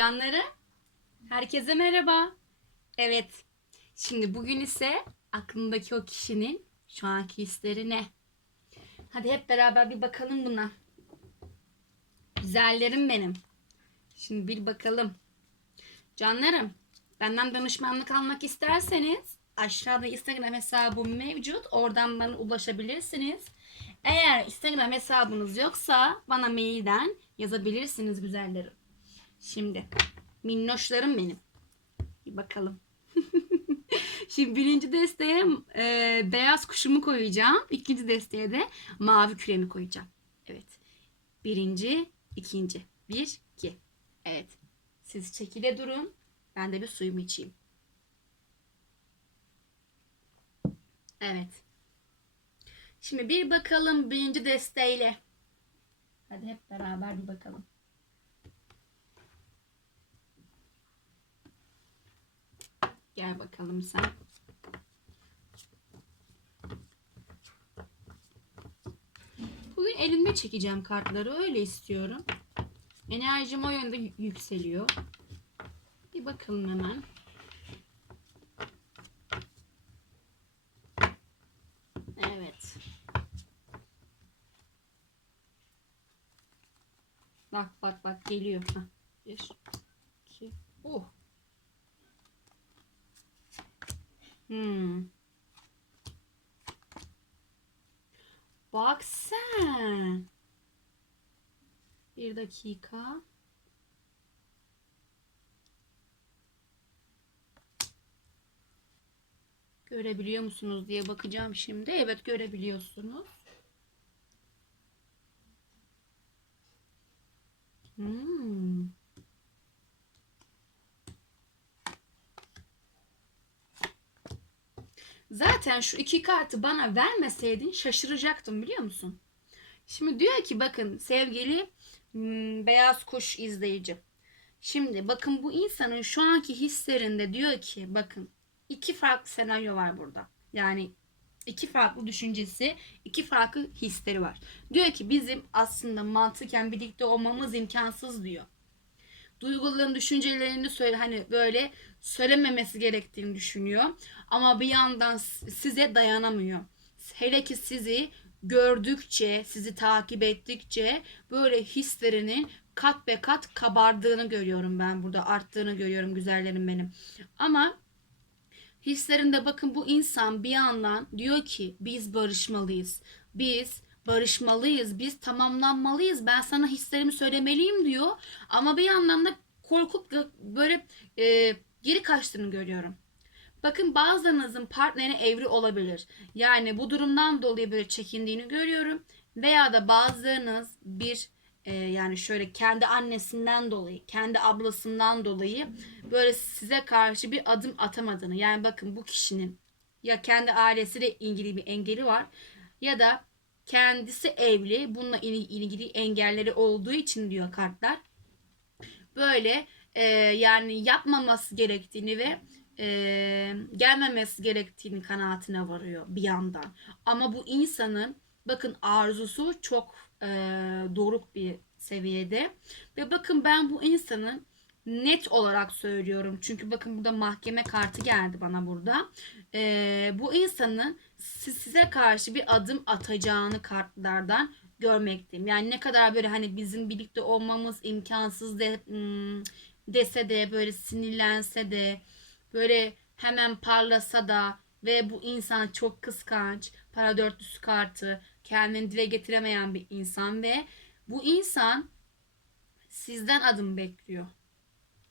Canları, herkese merhaba. Evet, şimdi bugün ise aklındaki o kişinin şu anki hisleri ne? Hadi hep beraber bir bakalım buna. Güzellerim benim. Şimdi bir bakalım. Canlarım, benden danışmanlık almak isterseniz aşağıda Instagram hesabım mevcut. Oradan bana ulaşabilirsiniz. Eğer Instagram hesabınız yoksa bana mailden yazabilirsiniz güzellerim. Şimdi minnoşlarım benim. Bir bakalım. Şimdi birinci desteğe e, beyaz kuşumu koyacağım. İkinci desteğe de mavi küremi koyacağım. Evet. Birinci, ikinci. Bir, iki. Evet. Siz çekile durun. Ben de bir suyumu içeyim. Evet. Şimdi bir bakalım birinci desteğiyle. Hadi hep beraber bir bakalım. Gel bakalım sen. Bugün elimde çekeceğim kartları. Öyle istiyorum. Enerjim o yönde yükseliyor. Bir bakalım hemen. Evet. Bak bak bak geliyor. Hah. Bir, iki, oh. Hmm. Bak sen. Bir dakika. Görebiliyor musunuz diye bakacağım şimdi. Evet görebiliyorsunuz. Hmm. Zaten şu iki kartı bana vermeseydin şaşıracaktım biliyor musun? Şimdi diyor ki bakın sevgili hmm, beyaz kuş izleyici. Şimdi bakın bu insanın şu anki hislerinde diyor ki bakın iki farklı senaryo var burada. Yani iki farklı düşüncesi, iki farklı hisleri var. Diyor ki bizim aslında mantıken birlikte olmamız imkansız diyor. Duygularını, düşüncelerini söyle hani böyle söylememesi gerektiğini düşünüyor. Ama bir yandan size dayanamıyor. Hele ki sizi gördükçe, sizi takip ettikçe böyle hislerinin kat be kat kabardığını görüyorum ben burada. Arttığını görüyorum güzellerim benim. Ama hislerinde bakın bu insan bir yandan diyor ki biz barışmalıyız. Biz barışmalıyız. Biz tamamlanmalıyız. Ben sana hislerimi söylemeliyim diyor. Ama bir yandan da korkup böyle e, geri kaçtığını görüyorum. Bakın bazılarınızın partneri evli olabilir. Yani bu durumdan dolayı böyle çekindiğini görüyorum. Veya da bazılarınız bir e, yani şöyle kendi annesinden dolayı, kendi ablasından dolayı böyle size karşı bir adım atamadığını. Yani bakın bu kişinin ya kendi ailesiyle ilgili bir engeli var ya da kendisi evli. Bununla il- ilgili engelleri olduğu için diyor kartlar. Böyle e, yani yapmaması gerektiğini ve e, gelmemesi gerektiğini kanaatine varıyor bir yandan. Ama bu insanın bakın arzusu çok e, doruk bir seviyede. Ve bakın ben bu insanın net olarak söylüyorum. Çünkü bakın burada mahkeme kartı geldi bana burada. E, bu insanın si- size karşı bir adım atacağını kartlardan görmekteyim. Yani ne kadar böyle hani bizim birlikte olmamız imkansız de, hmm, dese de böyle sinirlense de böyle hemen parlasa da ve bu insan çok kıskanç, para dörtlüsü kartı, kendini dile getiremeyen bir insan ve bu insan sizden adım bekliyor.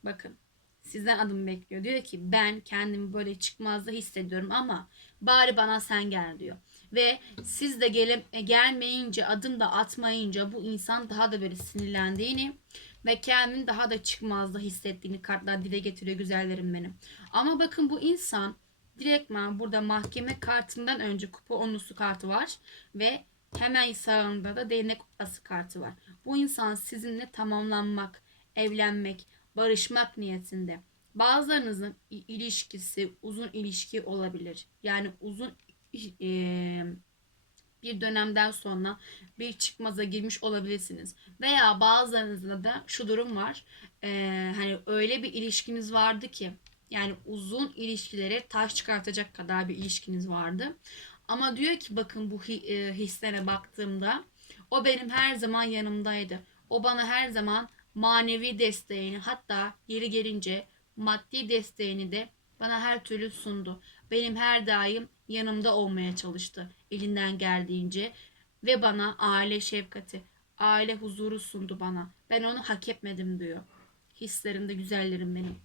Bakın sizden adım bekliyor. Diyor ki ben kendimi böyle çıkmazda hissediyorum ama bari bana sen gel diyor. Ve siz de gele, gelmeyince adım da atmayınca bu insan daha da böyle sinirlendiğini ve kendini daha da çıkmazda hissettiğini kartlar dile getiriyor güzellerim benim. Ama bakın bu insan direktman burada mahkeme kartından önce kupa onlusu kartı var ve hemen sağında da değnek kupası kartı var. Bu insan sizinle tamamlanmak, evlenmek, barışmak niyetinde. Bazılarınızın ilişkisi uzun ilişki olabilir. Yani uzun e, bir dönemden sonra bir çıkmaza girmiş olabilirsiniz. Veya bazılarınızda da şu durum var. Ee, hani öyle bir ilişkiniz vardı ki yani uzun ilişkilere taş çıkartacak kadar bir ilişkiniz vardı. Ama diyor ki bakın bu e, hislere baktığımda o benim her zaman yanımdaydı. O bana her zaman manevi desteğini hatta yeri gelince maddi desteğini de bana her türlü sundu. Benim her daim yanımda olmaya çalıştı elinden geldiğince ve bana aile şefkati, aile huzuru sundu bana. Ben onu hak etmedim diyor. Hislerimde güzellerim benim.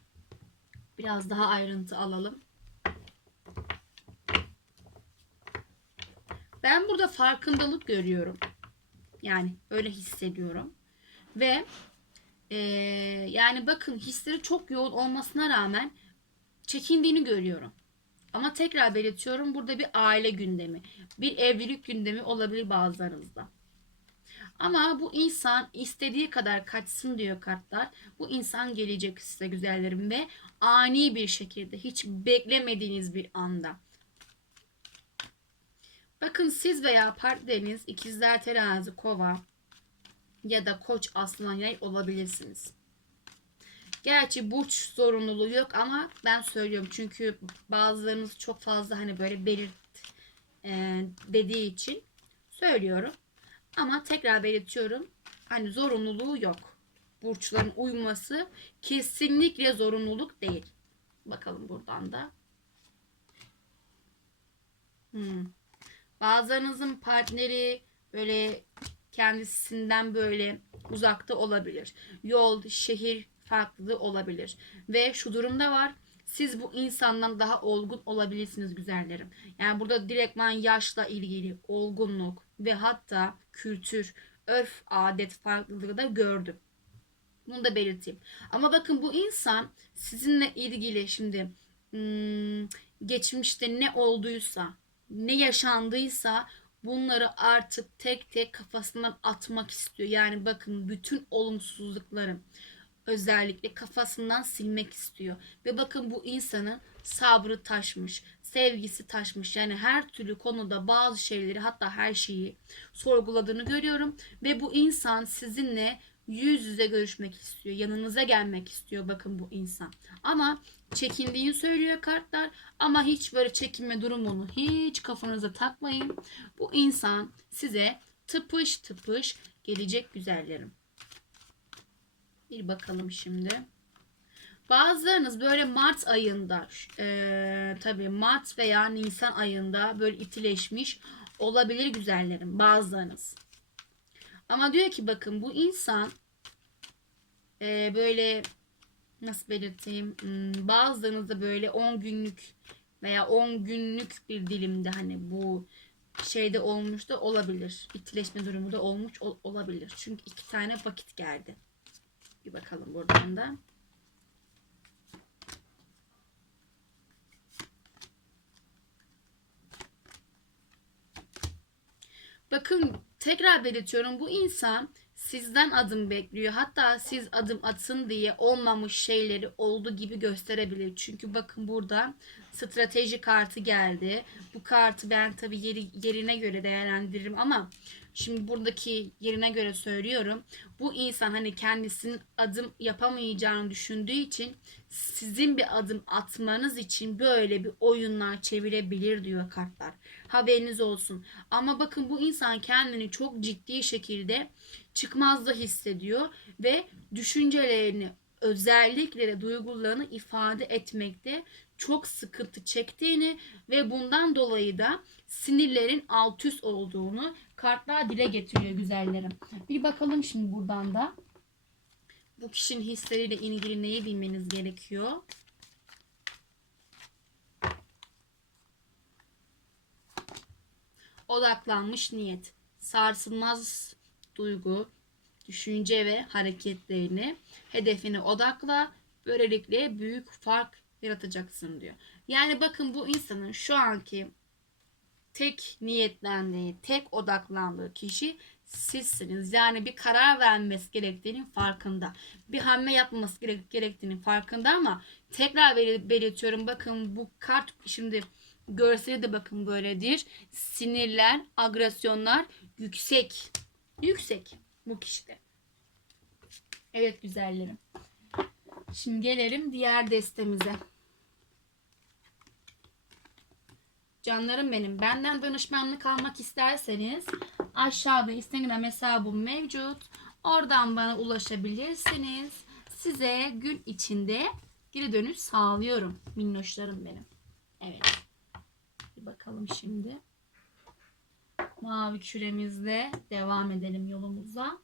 Biraz daha ayrıntı alalım. Ben burada farkındalık görüyorum. Yani öyle hissediyorum. Ve eee, yani bakın hisleri çok yoğun olmasına rağmen çekindiğini görüyorum. Ama tekrar belirtiyorum burada bir aile gündemi, bir evlilik gündemi olabilir bazılarınızda. Ama bu insan istediği kadar kaçsın diyor kartlar. Bu insan gelecek size güzellerim ve ani bir şekilde hiç beklemediğiniz bir anda. Bakın siz veya partneriniz ikizler terazi kova ya da koç aslan yay olabilirsiniz. Gerçi burç zorunluluğu yok ama ben söylüyorum çünkü bazılarınız çok fazla hani böyle belirt e, dediği için söylüyorum. Ama tekrar belirtiyorum. Hani zorunluluğu yok. Burçların uyması kesinlikle zorunluluk değil. Bakalım buradan da. Hmm. Bazılarınızın partneri böyle kendisinden böyle uzakta olabilir. Yol, şehir farklılığı olabilir. Ve şu durumda var. Siz bu insandan daha olgun olabilirsiniz güzellerim. Yani burada direktman yaşla ilgili olgunluk ve hatta kültür, örf, adet farklılığı da gördüm. Bunu da belirteyim. Ama bakın bu insan sizinle ilgili şimdi hmm, geçmişte ne olduysa, ne yaşandıysa bunları artık tek tek kafasından atmak istiyor. Yani bakın bütün olumsuzlukları özellikle kafasından silmek istiyor. Ve bakın bu insanın sabrı taşmış, sevgisi taşmış. Yani her türlü konuda bazı şeyleri hatta her şeyi sorguladığını görüyorum. Ve bu insan sizinle yüz yüze görüşmek istiyor. Yanınıza gelmek istiyor bakın bu insan. Ama çekindiğini söylüyor kartlar. Ama hiç böyle çekinme durumunu hiç kafanıza takmayın. Bu insan size tıpış tıpış gelecek güzellerim. Bir bakalım şimdi. Bazılarınız böyle Mart ayında e, tabii Mart veya Nisan ayında böyle itileşmiş olabilir güzellerim bazılarınız. Ama diyor ki bakın bu insan e, böyle nasıl belirteyim hmm, bazılarınızda böyle 10 günlük veya 10 günlük bir dilimde hani bu şeyde olmuş da olabilir. İtileşme durumu da olmuş ol- olabilir. Çünkü iki tane vakit geldi. Bir bakalım buradan da. Bakın tekrar belirtiyorum bu insan sizden adım bekliyor. Hatta siz adım atın diye olmamış şeyleri oldu gibi gösterebilir. Çünkü bakın burada strateji kartı geldi. Bu kartı ben tabii yeri, yerine göre değerlendiririm ama şimdi buradaki yerine göre söylüyorum. Bu insan hani kendisinin adım yapamayacağını düşündüğü için sizin bir adım atmanız için böyle bir oyunlar çevirebilir diyor kartlar. Haberiniz olsun. Ama bakın bu insan kendini çok ciddi şekilde çıkmazda hissediyor ve düşüncelerini özellikle de duygularını ifade etmekte çok sıkıntı çektiğini ve bundan dolayı da sinirlerin alt üst olduğunu kartlar dile getiriyor güzellerim. Bir bakalım şimdi buradan da bu kişinin hisleriyle ilgili neyi bilmeniz gerekiyor? Odaklanmış niyet, sarsılmaz duygu, düşünce ve hareketlerini hedefine odakla. Böylelikle büyük fark yaratacaksın diyor. Yani bakın bu insanın şu anki tek niyetlendiği, tek odaklandığı kişi sizsiniz. Yani bir karar vermesi gerektiğinin farkında. Bir hamle yapması gerek- gerektiğinin farkında ama tekrar bel- belirtiyorum. Bakın bu kart şimdi görseli de bakın böyledir. Sinirler, agresyonlar yüksek. Yüksek bu kişide. Evet güzellerim. Şimdi gelelim diğer destemize. Canlarım benim. Benden danışmanlık almak isterseniz aşağıda Instagram hesabım mevcut. Oradan bana ulaşabilirsiniz. Size gün içinde geri dönüş sağlıyorum. Minnoşlarım benim. Evet. Bir bakalım şimdi. Mavi küremizle devam edelim yolumuza.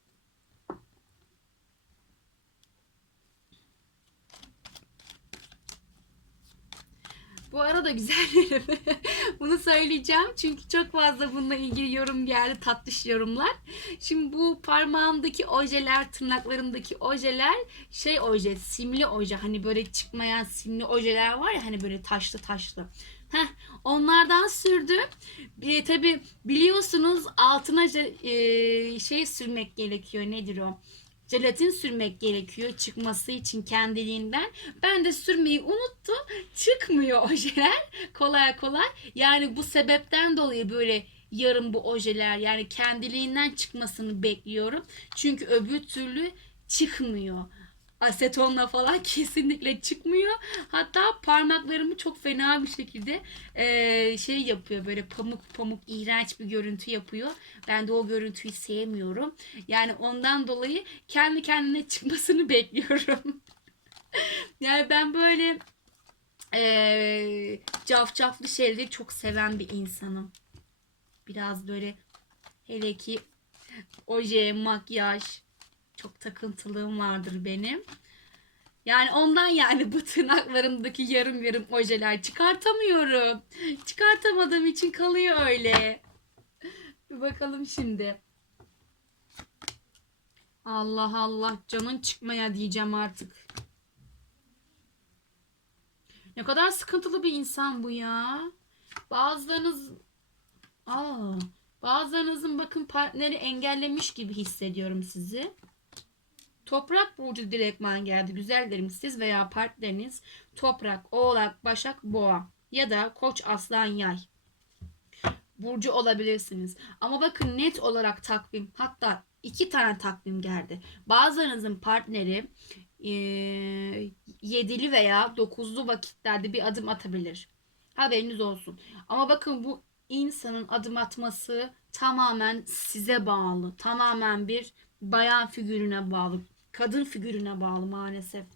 Bu arada güzellerim. Bunu söyleyeceğim çünkü çok fazla bununla ilgili yorum geldi. Tatlış yorumlar. Şimdi bu parmağımdaki ojeler, tırnaklarımdaki ojeler şey oje, simli oje. Hani böyle çıkmayan simli ojeler var ya hani böyle taşlı taşlı. Heh, onlardan sürdüm. Bir, tabi biliyorsunuz altına e, şey sürmek gerekiyor. Nedir o? Jelatin sürmek gerekiyor çıkması için kendiliğinden. Ben de sürmeyi unuttum. Çıkmıyor ojeler kolay kolay. Yani bu sebepten dolayı böyle yarım bu ojeler yani kendiliğinden çıkmasını bekliyorum. Çünkü öbür türlü çıkmıyor. Asetonla falan kesinlikle çıkmıyor. Hatta parmaklarımı çok fena bir şekilde eee, şey yapıyor. Böyle pamuk pamuk iğrenç bir görüntü yapıyor. Ben de o görüntüyü sevmiyorum. Yani ondan dolayı kendi kendine çıkmasını bekliyorum. yani ben böyle eee cafcaflı şeyleri çok seven bir insanım. Biraz böyle hele ki oje, makyaj çok takıntılığım vardır benim. Yani ondan yani bu tırnaklarımdaki yarım yarım ojeler çıkartamıyorum. Çıkartamadığım için kalıyor öyle. Bir bakalım şimdi. Allah Allah canın çıkmaya diyeceğim artık. Ne kadar sıkıntılı bir insan bu ya. Bazılarınız Aa, bazılarınızın bakın partneri engellemiş gibi hissediyorum sizi. Toprak burcu direktman geldi. Güzellerim siz veya partneriniz toprak, oğlak, başak, boğa ya da koç, aslan, yay. Burcu olabilirsiniz. Ama bakın net olarak takvim hatta iki tane takvim geldi. Bazılarınızın partneri eee, yedili veya dokuzlu vakitlerde bir adım atabilir. Haberiniz olsun. Ama bakın bu insanın adım atması tamamen size bağlı. Tamamen bir bayan figürüne bağlı. Kadın figürüne bağlı maalesef.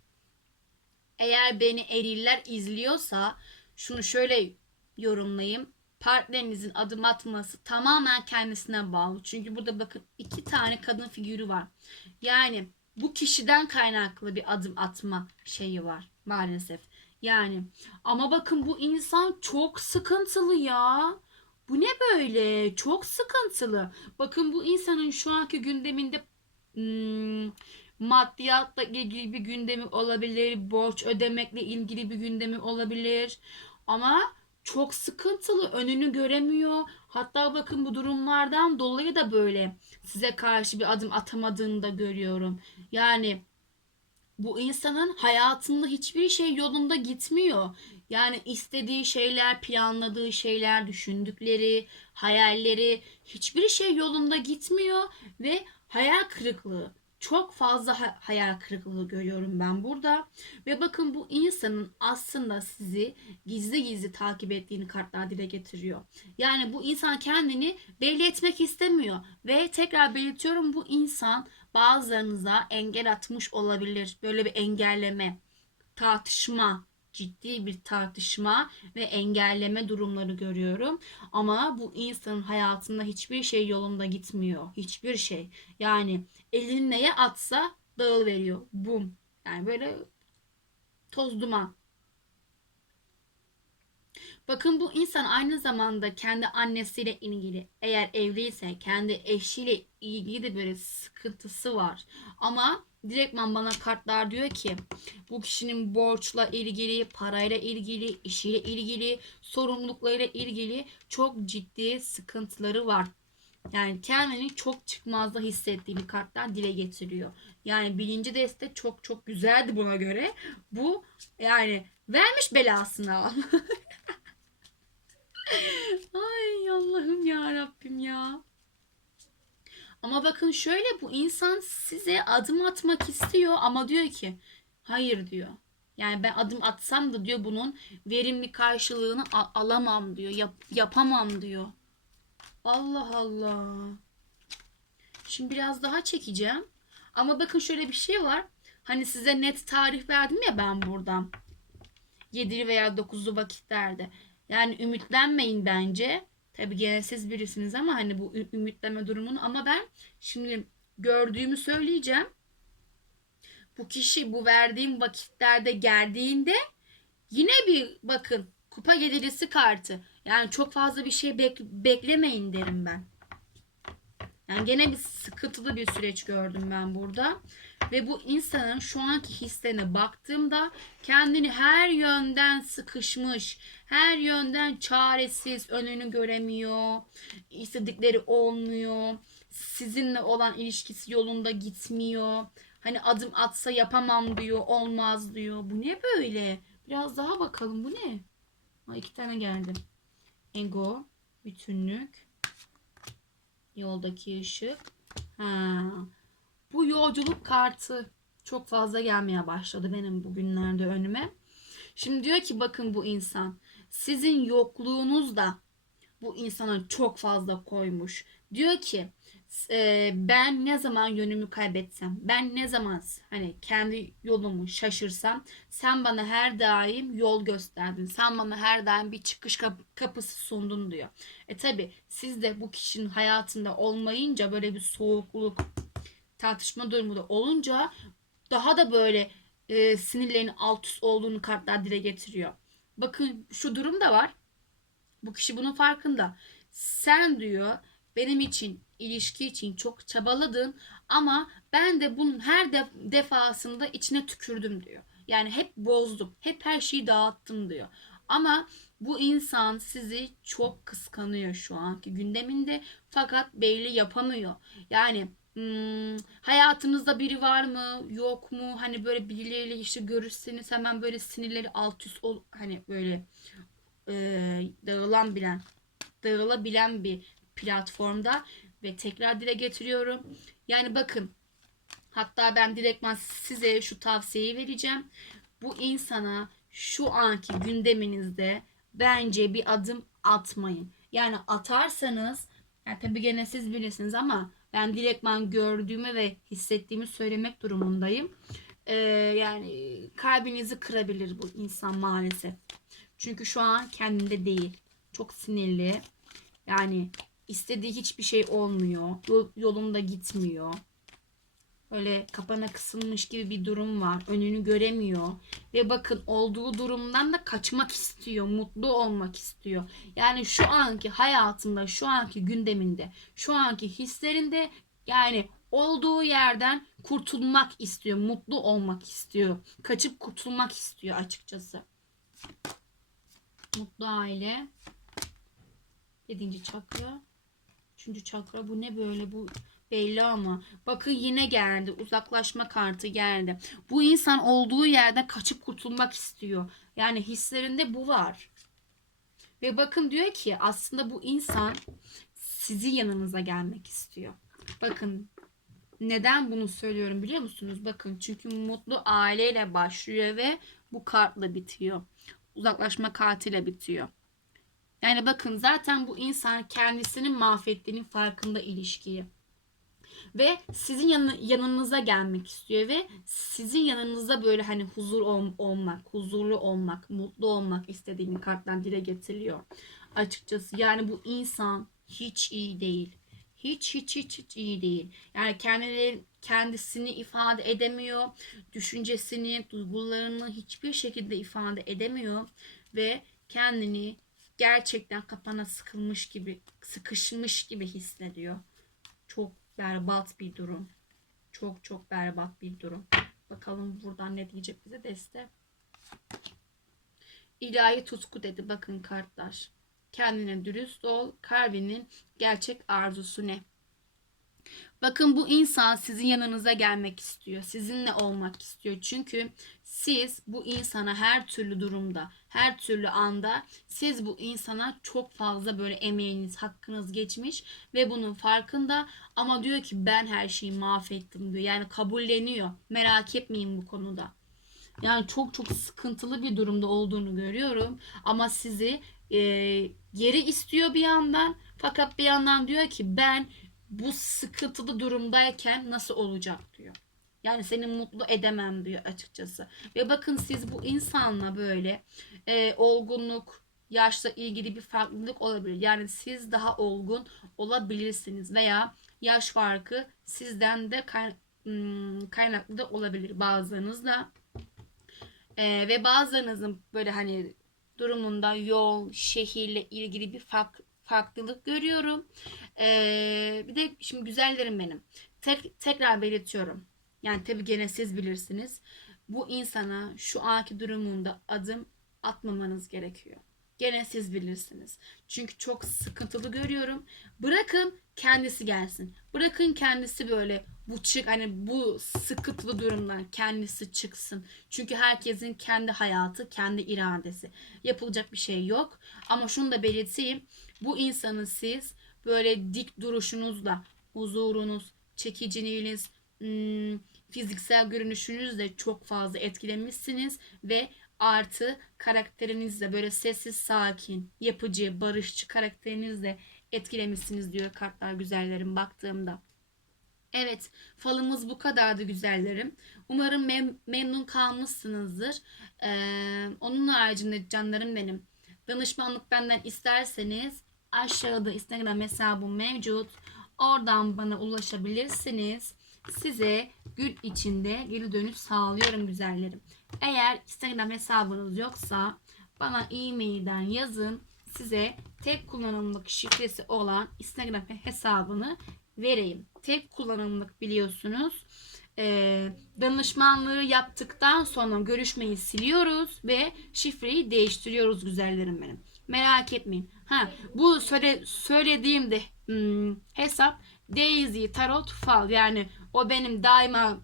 Eğer beni eriller izliyorsa şunu şöyle yorumlayayım. Partnerinizin adım atması tamamen kendisine bağlı. Çünkü burada bakın iki tane kadın figürü var. Yani bu kişiden kaynaklı bir adım atma şeyi var maalesef. Yani ama bakın bu insan çok sıkıntılı ya. Bu ne böyle? Çok sıkıntılı. Bakın bu insanın şu anki gündeminde hmm, maddiyatla ilgili bir gündemi olabilir. Borç ödemekle ilgili bir gündemi olabilir. Ama çok sıkıntılı. Önünü göremiyor. Hatta bakın bu durumlardan dolayı da böyle size karşı bir adım atamadığını da görüyorum. Yani bu insanın hayatında hiçbir şey yolunda gitmiyor. Yani istediği şeyler, planladığı şeyler, düşündükleri, hayalleri hiçbir şey yolunda gitmiyor ve hayal kırıklığı. Çok fazla ha- hayal kırıklığı görüyorum ben burada. Ve bakın bu insanın aslında sizi gizli gizli takip ettiğini kartlar dile getiriyor. Yani bu insan kendini belli etmek istemiyor. Ve tekrar belirtiyorum bu insan bazılarınıza engel atmış olabilir. Böyle bir engelleme, tartışma, ciddi bir tartışma ve engelleme durumları görüyorum. Ama bu insanın hayatında hiçbir şey yolunda gitmiyor. Hiçbir şey. Yani elini neye atsa dağıl veriyor. Bum. Yani böyle toz duman. Bakın bu insan aynı zamanda kendi annesiyle ilgili eğer evliyse kendi eşiyle ilgili de böyle sıkıntısı var. Ama direktman bana kartlar diyor ki bu kişinin borçla ilgili, parayla ilgili, işiyle ilgili, sorumluluklarıyla ilgili çok ciddi sıkıntıları var. Yani kendini çok çıkmazda hissettiğini kartlar dile getiriyor. Yani birinci deste çok çok güzeldi buna göre. Bu yani vermiş belasını. Ay Allah'ım ya Rabbim ya. Ama bakın şöyle bu insan size adım atmak istiyor ama diyor ki hayır diyor. Yani ben adım atsam da diyor bunun verimli karşılığını alamam diyor. Yap- yapamam diyor. Allah Allah. Şimdi biraz daha çekeceğim. Ama bakın şöyle bir şey var. Hani size net tarih verdim ya ben buradan. 7'li veya 9'lu vakitlerde. Yani ümitlenmeyin bence. Tabii gene siz birisiniz ama hani bu ü- ümitlenme durumunu ama ben şimdi gördüğümü söyleyeceğim. Bu kişi bu verdiğim vakitlerde geldiğinde yine bir bakın kupa gelirisi kartı. Yani çok fazla bir şey bek- beklemeyin derim ben. Yani gene bir sıkıntılı bir süreç gördüm ben burada. Ve bu insanın şu anki hislerine baktığımda kendini her yönden sıkışmış, her yönden çaresiz, önünü göremiyor, istedikleri olmuyor, sizinle olan ilişkisi yolunda gitmiyor. Hani adım atsa yapamam diyor, olmaz diyor. Bu ne böyle? Biraz daha bakalım bu ne? Ha, iki tane geldi. Ego, bütünlük, yoldaki ışık. Ha, bu yolculuk kartı çok fazla gelmeye başladı benim bugünlerde önüme. Şimdi diyor ki bakın bu insan sizin yokluğunuz da bu insana çok fazla koymuş. Diyor ki e, ben ne zaman yönümü kaybetsem, ben ne zaman hani kendi yolumu şaşırsam sen bana her daim yol gösterdin. Sen bana her daim bir çıkış kap- kapısı sundun diyor. E tabi siz de bu kişinin hayatında olmayınca böyle bir soğukluk, tartışma durumu da olunca daha da böyle e, sinirlerinin alt üst olduğunu kartlar dile getiriyor. Bakın şu durum da var. Bu kişi bunun farkında. Sen diyor benim için ilişki için çok çabaladın ama ben de bunun her de, defasında içine tükürdüm diyor. Yani hep bozdum. Hep her şeyi dağıttım diyor. Ama bu insan sizi çok kıskanıyor şu anki gündeminde fakat belli yapamıyor. Yani hmm, hayatınızda biri var mı yok mu hani böyle birileriyle işte görüşseniz hemen böyle sinirleri alt üst ol hani böyle e, dağılan bilen dağılabilen bir platformda ve tekrar dile getiriyorum. Yani bakın hatta ben direktman size şu tavsiyeyi vereceğim. Bu insana şu anki gündeminizde bence bir adım atmayın. Yani atarsanız yani tabii gene siz bilirsiniz ama ben direktman gördüğümü ve hissettiğimi söylemek durumundayım. Ee, yani kalbinizi kırabilir bu insan maalesef. Çünkü şu an kendinde değil. Çok sinirli. Yani istediği hiçbir şey olmuyor. Yol, yolunda gitmiyor. Böyle kapana kısılmış gibi bir durum var. Önünü göremiyor. Ve bakın olduğu durumdan da kaçmak istiyor. Mutlu olmak istiyor. Yani şu anki hayatında, şu anki gündeminde, şu anki hislerinde yani olduğu yerden kurtulmak istiyor. Mutlu olmak istiyor. Kaçıp kurtulmak istiyor açıkçası. Mutlu aile. Yedinci çakra. Üçüncü çakra. Bu ne böyle? Bu belli ama. Bakın yine geldi. Uzaklaşma kartı geldi. Bu insan olduğu yerden kaçıp kurtulmak istiyor. Yani hislerinde bu var. Ve bakın diyor ki aslında bu insan sizin yanınıza gelmek istiyor. Bakın neden bunu söylüyorum biliyor musunuz? Bakın çünkü mutlu aileyle başlıyor ve bu kartla bitiyor. Uzaklaşma kartıyla bitiyor. Yani bakın zaten bu insan kendisini mahvettiğinin farkında ilişkiyi. Ve sizin yanı, yanınıza gelmek istiyor ve sizin yanınızda böyle hani huzur ol, olmak, huzurlu olmak, mutlu olmak istediğini karttan dile getiriyor. Açıkçası yani bu insan hiç iyi değil. Hiç hiç hiç hiç iyi değil. Yani kendileri kendisini ifade edemiyor. Düşüncesini, duygularını hiçbir şekilde ifade edemiyor ve kendini gerçekten kapana sıkılmış gibi, sıkışmış gibi hissediyor. Berbat bir durum. Çok çok berbat bir durum. Bakalım buradan ne diyecek bize deste. İlahi tutku dedi bakın kartlar. Kendine dürüst ol. Kalbinin gerçek arzusu ne? Bakın bu insan sizin yanınıza gelmek istiyor. Sizinle olmak istiyor. Çünkü siz bu insana her türlü durumda, her türlü anda siz bu insana çok fazla böyle emeğiniz, hakkınız geçmiş ve bunun farkında ama diyor ki ben her şeyi mahvettim diyor. Yani kabulleniyor. Merak etmeyin bu konuda. Yani çok çok sıkıntılı bir durumda olduğunu görüyorum ama sizi e, geri istiyor bir yandan fakat bir yandan diyor ki ben bu sıkıntılı durumdayken nasıl olacak diyor. Yani seni mutlu edemem diyor açıkçası. Ve bakın siz bu insanla böyle e, olgunluk, yaşla ilgili bir farklılık olabilir. Yani siz daha olgun olabilirsiniz veya yaş farkı sizden de hmm, kaynaklı da olabilir bazılarınızda. E, ve bazılarınızın böyle hani durumunda yol, şehirle ilgili bir fark, farklılık görüyorum. Ee, bir de şimdi güzellerim benim. Tek, tekrar belirtiyorum. Yani tabii gene siz bilirsiniz. Bu insana şu anki durumunda adım atmamanız gerekiyor. Gene siz bilirsiniz. Çünkü çok sıkıntılı görüyorum. Bırakın kendisi gelsin. Bırakın kendisi böyle bu çık hani bu sıkıntılı durumdan kendisi çıksın. Çünkü herkesin kendi hayatı, kendi iradesi. Yapılacak bir şey yok. Ama şunu da belirteyim. Bu insanı siz böyle dik duruşunuzla, huzurunuz, çekiciliğiniz, hmm, fiziksel görünüşünüzle çok fazla etkilemişsiniz ve artı karakterinizle böyle sessiz, sakin, yapıcı, barışçı karakterinizle etkilemişsiniz diyor kartlar güzellerim baktığımda. Evet, falımız bu kadardı güzellerim. Umarım mem- memnun kalmışsınızdır. Ee, onun haricinde canlarım benim. Danışmanlık benden isterseniz aşağıda Instagram hesabım mevcut. Oradan bana ulaşabilirsiniz. Size gün içinde geri dönüş sağlıyorum güzellerim. Eğer Instagram hesabınız yoksa bana e-mailden yazın. Size tek kullanımlık şifresi olan Instagram hesabını vereyim. Tek kullanımlık biliyorsunuz. Ee, danışmanlığı yaptıktan sonra görüşmeyi siliyoruz ve şifreyi değiştiriyoruz güzellerim benim. Merak etmeyin. Ha, bu söyle, söylediğim de hmm, hesap Daisy Tarot Fal yani o benim daima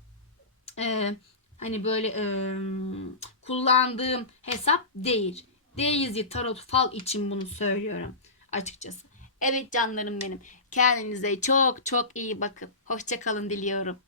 e, hani böyle e, kullandığım hesap değil. Daisy Tarot Fal için bunu söylüyorum açıkçası. Evet canlarım benim. Kendinize çok çok iyi bakın. Hoşçakalın diliyorum.